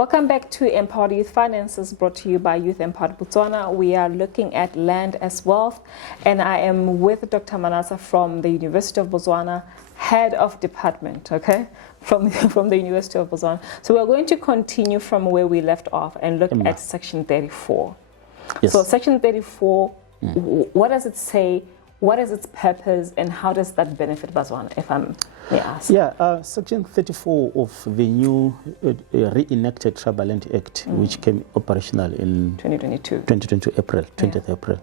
Welcome back to Empowered Youth Finances, brought to you by Youth Empowered Botswana. We are looking at land as wealth, and I am with Dr. Manatsha from the University of Botswana, head of department, okay, from the University of Botswana. So we are going to continue from where we left off and look at Section 34. Yes. So Section 34, what does it say? What is its purpose, and how does that benefit Botswana, if I may ask? Yeah, Section 34 of the new reenacted Tribal Land Act, which came operational in 2022 April, 20th April.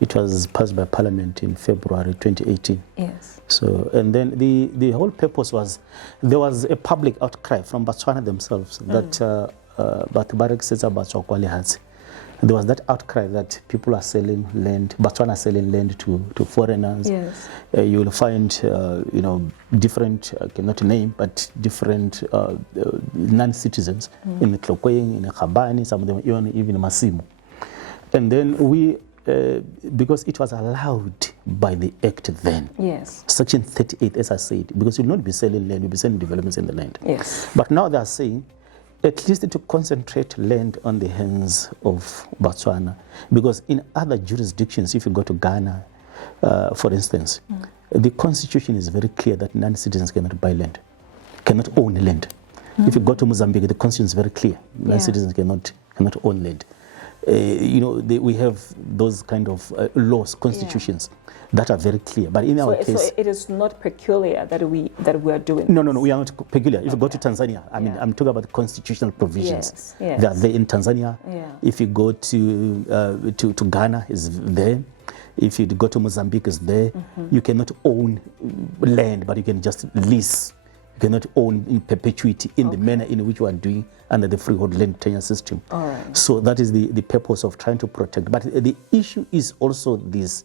It was passed by Parliament in February 2018. Yes. So, and then the whole purpose was, there was a public outcry from Botswana themselves that Batubare says about Sokwali has. There was that outcry that people are selling land, Botswana selling land to foreigners. Yes. You will find, different, I cannot name, but different non-citizens in the Tlokweni, in the Khabani, some of them even Massimo. And then we, because it was allowed by the Act then, yes, Section 38, as I said, because you'll not be selling land, you'll be selling developments in the land. Yes. But now they are saying, at least to concentrate land on the hands of Botswana, because in other jurisdictions, if you go to Ghana, for instance, the constitution is very clear that non-citizens cannot buy land, cannot own land. If you go to Mozambique, the constitution is very clear. Non-citizens cannot own land. We have those kind of laws, constitutions that are very clear. But in our case, so it is not peculiar that we are doing. No, we are not peculiar. If you go to Tanzania, I mean, I'm talking about the constitutional provisions. Yes. They are there in Tanzania. Yeah. If you go to Ghana, is there. If you go to Mozambique, is there. You cannot own land, but you can just lease. You cannot own in perpetuity in the manner in which we are doing under the freehold land tenure system. All right. So that is the purpose of trying to protect. But the issue is also this.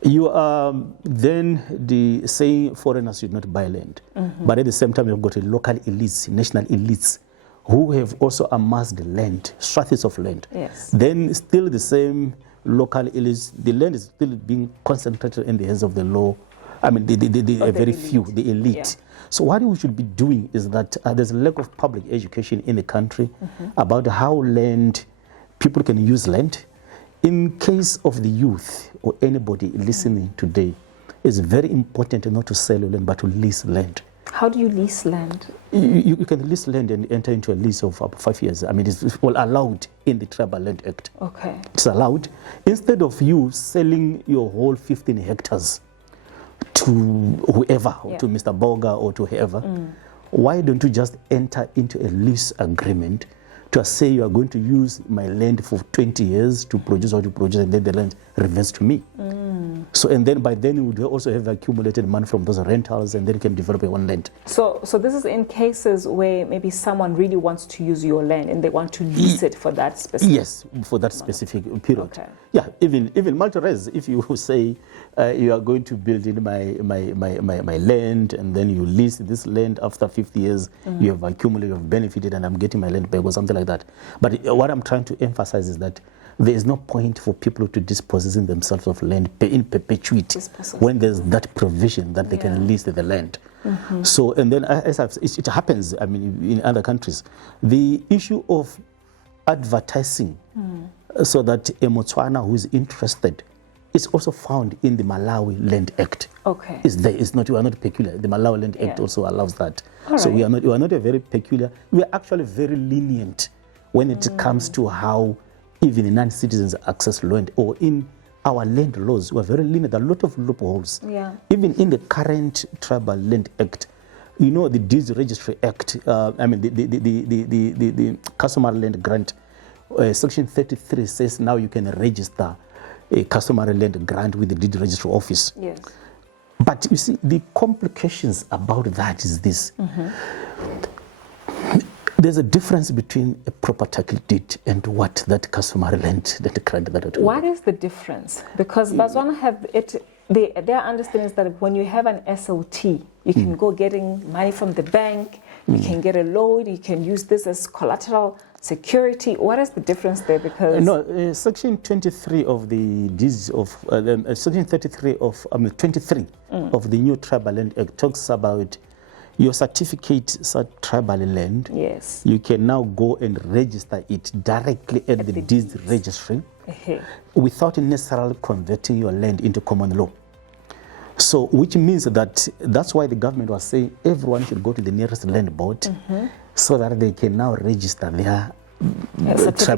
You are then saying foreigners should not buy land. But at the same time, you've got local elites, national elites, who have also amassed land, swathes of land. Yes. Then still the same local elites, the land is still being concentrated in the hands of the law. I mean, the very few, the elite. Yeah. So what we should be doing is that there's a lack of public education in the country about how land, people can use land. In case of the youth or anybody listening today, it's very important not to sell land, but to lease land. How do you lease land? You can lease land and enter into a lease of up to 5 years. I mean, it's all allowed in the Tribal Land Act. Okay. It's allowed. Instead of you selling your whole 15 hectares to whoever, to Mr. Boga or to whoever, why don't you just enter into a lease agreement to say you are going to use my land for 20 years to produce what you produce, and then the land reverts to me. So, and then by then you would also have accumulated money from those rentals, and then you can develop your own land. So this is in cases where maybe someone really wants to use your land and they want to lease it for that specific. Yes, for that specific period. Okay. Yeah, even multi-res, if you say you are going to build in my land, and then you lease this land after 50 years, you have accumulated, you have benefited, and I'm getting my land back or something like that. But what I'm trying to emphasize is that there is no point for people to dispossessing themselves of land in perpetuity when there's that provision that they can lease the land. So, and then as it happens, I mean, in other countries, the issue of advertising so that a Botswana who is interested is also found in the Malawi Land Act. Okay. It's there. It's not, we are not peculiar. The Malawi Land Act also allows that. All so right. we are not a very peculiar. We are actually very lenient when it comes to how even non-citizens access land, or in our land laws, we are very lenient. There are a lot of loopholes. Yeah. Even in the current Tribal Land Act, you know, the Deeds Registry Act, I mean, the customary land grant, Section 33 says now you can register a customary land grant with the Deed Registry Office. Yes. But you see, the complications about that is this. There's a difference between a proper title deed and what that customary land that grant that. What is the difference? Because Botswana have it. Their understanding is that when you have an SOT, you can go getting money from the bank, you can get a loan, you can use this as collateral security. What is the difference there? Because Section 23 of the deeds of Section 33 of 23 of the new Tribal Land Act talks about your certificate tribal land, Yes. you can now go and register it directly at the deeds registry without necessarily converting your land into common law. So, which means that that's why the government was saying everyone should go to the nearest land board so that they can now register their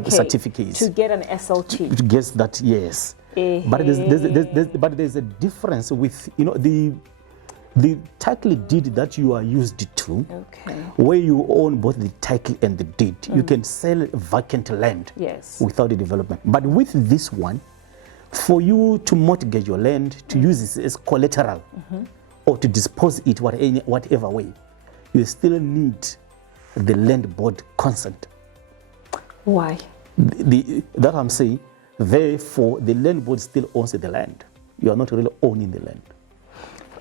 certificates. To get an SLT. To get that, yes. But there's a difference with, you know, the title deed that you are used to, where you own both the title and the deed. You can sell vacant land without the development. But with this one, for you to mortgage your land, to use it as collateral, or to dispose it whatever way, you still need the land board consent. Why? That I'm saying, therefore, the land board still owns the land. You are not really owning the land.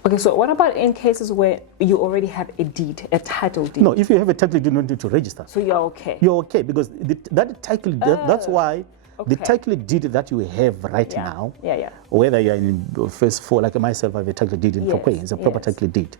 Okay, so what about in cases where you already have a deed, a title deed? No, if you have a title deed, you don't need to register. So you're okay? You're okay, because that title, that's why the title deed that you have right now, whether you're in phase 4, like myself, I have a title deed in Tokwe, it's a proper title deed.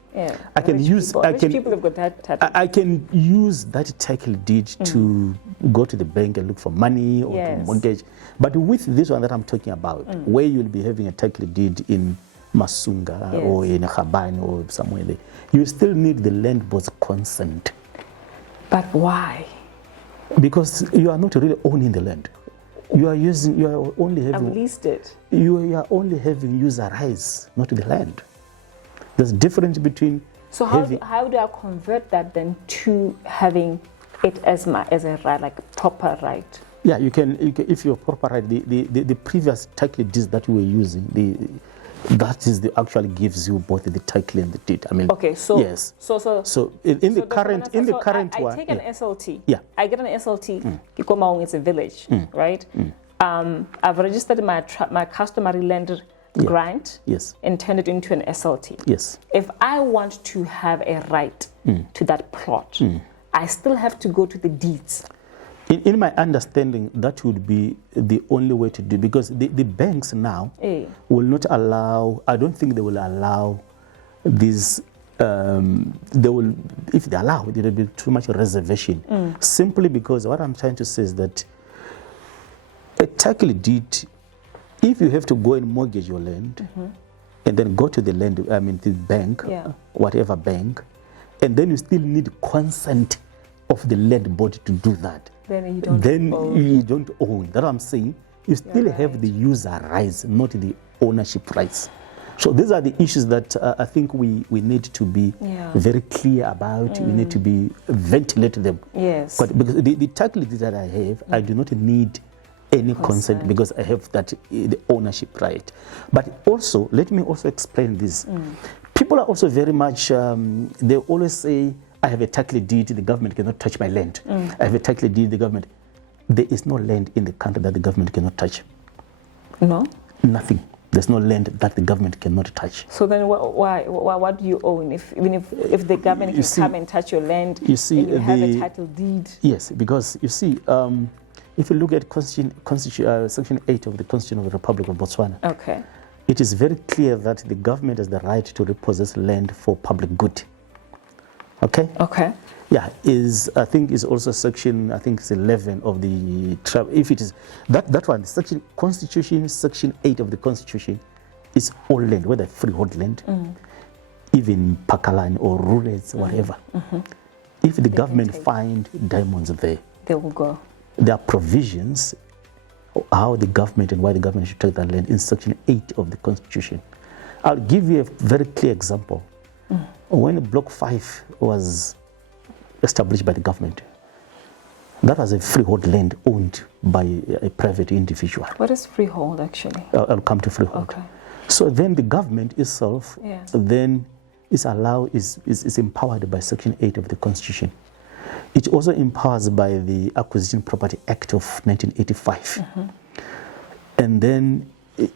I can use, people have got that title. I can use that title deed to go to the bank and look for money or to mortgage. But with this one that I'm talking about, where you'll be having a title deed in Masunga or in Khabane or somewhere there, you still need the land board's consent. But why? Because you are not really owning the land. You are only having... I've leased it. You are only having user rights, not the land. There's a difference between... So how do I convert that then to having it as a right, like a proper right? Yeah, you can if you're proper right, the previous title deeds that you were using, that is actually gives you both the title and the deed. I mean, okay, so yes. So in the current one, I take an SLT. Yeah. I get an SLT. Kikomaung is a village, right? I've registered my customary land grant. Yes. And turned it into an SLT. Yes. If I want to have a right to that plot, I still have to go to the deeds. In my understanding, that would be the only way to do, because the banks now will not allow, I don't think they will allow these, they will, if they allow, there will be too much reservation. Simply because what I'm trying to say is that a title deed, if you have to go and mortgage your land, and then go to the land, I mean the bank, whatever bank, and then you still need consent of the land board to do that. Then you don't own. You don't own. That's what I'm saying. You still have the user rights, not the ownership rights. So these are the issues that I think we need to be very clear about. We need to ventilate them. Yes. But because the title that I have, I do not need any consent because I have that the ownership right. But also, let me also explain this. People are also very much, they always say, I have a title deed, the government cannot touch my land. I have a title deed, the government. There is no land in the country that the government cannot touch. No? Nothing. There's no land that the government cannot touch. So then what do you own? If the government can come and touch your land, you see, and you have a title deed? Yes, because you see, if you look at Section 8 of the Constitution of the Republic of Botswana, it is very clear that the government has the right to repossess land for public good. Okay. Yeah, I think is also section, I think it's 11 of the, if it is, that one, section Constitution, section 8 of the Constitution is all land, whether freehold land, even pakalan or rurals, whatever. If the government find diamonds there, they will go. There are provisions how the government and why the government should take that land in section 8 of the Constitution. I'll give you a very clear example. When Block 5 was established by the government, that was a freehold land owned by a private individual. What is freehold, actually? I'll come to freehold. So then the government itself then is empowered by Section 8 of the Constitution. It also empowers by the Acquisition Property Act of 1985. And then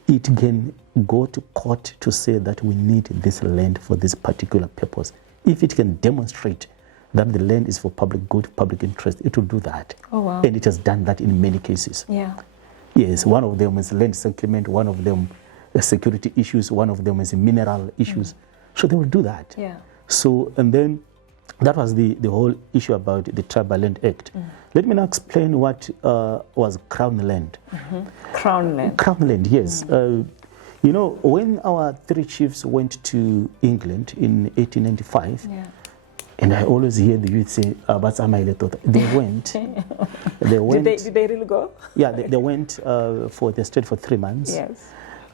it can go to court to say that we need this land for this particular purpose. If it can demonstrate that the land is for public good, public interest, it will do that. And it has done that in many cases. Yes, one of them is land settlement, one of them is security issues, one of them is mineral issues. So they will do that. So, and then that was the whole issue about the Tribal Land Act. Let me now explain what was Crown Land. Crown Land. Crown Land, yes. You know, when our three chiefs went to England in 1895, and I always hear the youth say, they went. They went. Did they really go? Yeah, they went they stayed for 3 months. Yes.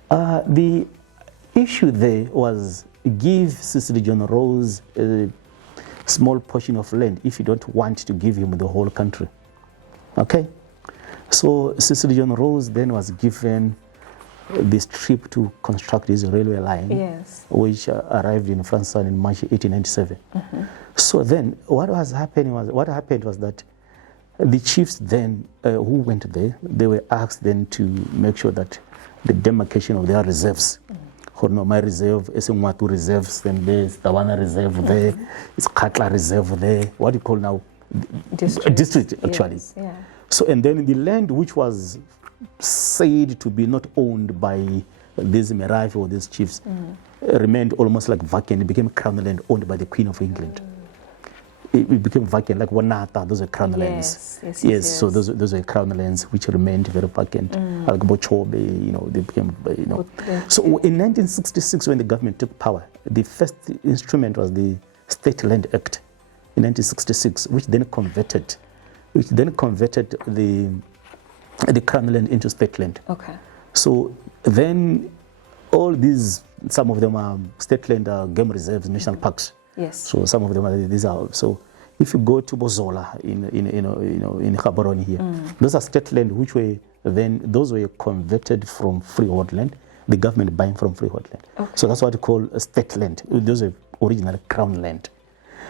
The issue there was give Cecily John Rose a small portion of land if you don't want to give him the whole country. Okay? So Cecily John Rose then was given this trip to construct this railway line, yes, which arrived in France in March 1897. So then what happened was that the chiefs then who went there, they were asked then to make sure that the demarcation of their reserves, my reserve, Esengwatu reserves, then there's Tawana reserve there, it's Katla reserve there, what do you call now? District actually. Yes, yeah. So, and then the land which was said to be not owned by these Meravi or these chiefs remained almost like vacant. It became crown land owned by the Queen of England. It became vacant, like Wanata, those are crown lands. Yes. So those are crown lands which remained very vacant. Like Bochobe, you know, they became, you know. So in 1966, when the government took power, the first instrument was the State Land Act in 1966, which then converted the crown land into state land. Okay. So then all these, some of them are state land, game reserves, national parks. Yes. So some of them are, these are, so if you go to Bozola in Gaborone here, those are state land which were then, those were converted from freehold land, the government buying from freehold land. Okay. So that's what we call a state land. Those are original crown land.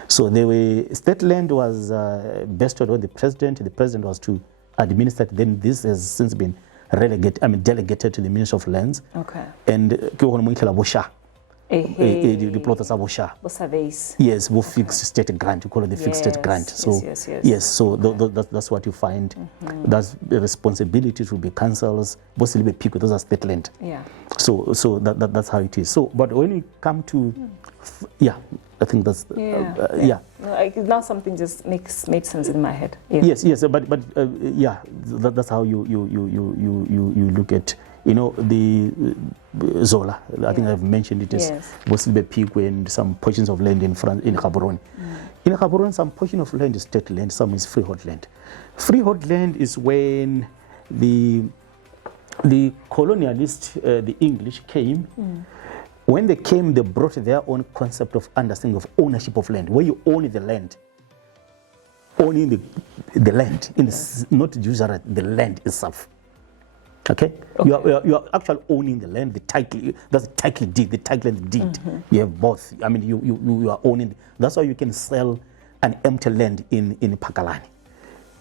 So they were, state land was bestowed on the president was to administer it. Then this has since been delegated to the Ministry of Lands. Okay. And the plotters are Bosha. Yes, we fixed state grant. You call it the fixed state grant. So yes. So that's what you find. That's the responsibility to be councils. Those are state land. Yeah. So that's how it is. So, but when we come to, I think that's now something just made sense in my head. Yeah. Yes, but that's how you look at, you know, the Zola. I think I've mentioned it is Bosilbe Pigwe and some portions of land in France, in Gaborone. In Gaborone, some portion of land is state land, some is freehold land. Freehold land is when the colonialists, the English came. When they came, they brought their own concept of understanding of ownership of land, where you own the land. Owning the land, not usually the land itself. Okay? You are actually owning the land, the title, that's the title deed, the title and the deed. You have both. I mean, you are owning. That's why you can sell an empty land in Pakalani.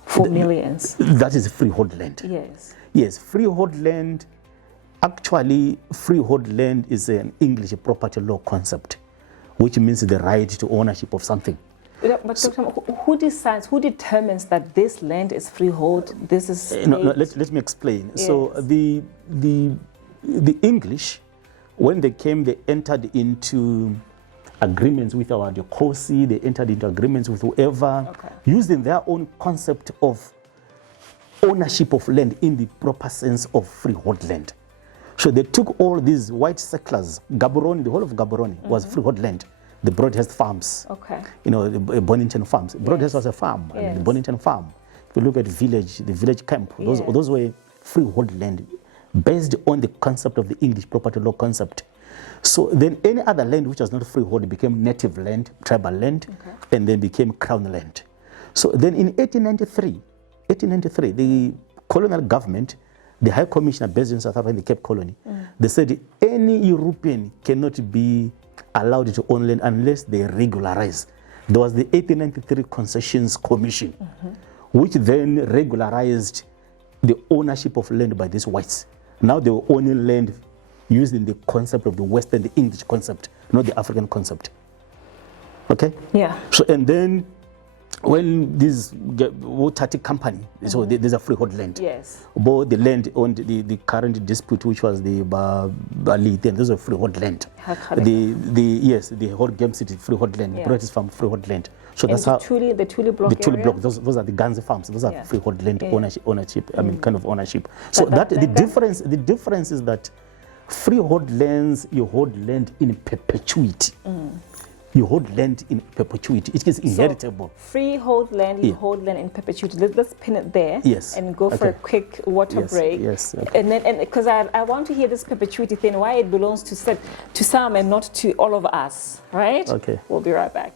For millions. That is freehold land. Yes. Yes, freehold land. Actually, freehold land is an English property law concept, which means the right to ownership of something. But who decides, who determines that this land is freehold, this is state? Let me explain. Yes. So the English, when they came, they entered into agreements with our Kosi, they entered into agreements with whoever, using their own concept of ownership of land in the proper sense of freehold land. So they took all these white settlers, Gaborone, the whole of Gaborone was freehold land. The Broadhurst farms, you know, the Bonington farms. Broadhurst was a farm, and the Bonington farm. If you look at the village camp, those were freehold land based on the concept of the English property law concept. So then any other land which was not freehold became native land, tribal land, and then became crown land. So then in 1893, the colonial government, the High Commissioner based in South Africa in the Cape Colony, they said any European cannot be allowed to own land unless they regularize. There was the 1893 Concessions Commission, which then regularized the ownership of land by these whites. Now they were owning land using the concept of the Western, the English concept, not the African concept. Okay? Yeah. So, and then when this Tati company, so there's a freehold land. Yes. Both the land owned the current dispute, which was the Bali, then there's a freehold land. The whole Game City freehold land, Yeah. British Farm freehold land. So And that's how the Tuli block the Tuli area? block. Those are the Ganze farms. Those are Yeah. freehold land Yeah. ownership. I mean, kind of ownership. So But the difference is that freehold lands, you hold land in perpetuity. You hold land in perpetuity. It is inheritable. So freehold land, you Yeah. hold land in perpetuity. Let's pin it there. Yes. And go for a Okay. quick water Yes, break. yes, okay. And then, because I want to hear this perpetuity thing, why it belongs to some and not to all of us, right? Okay. We'll be right back.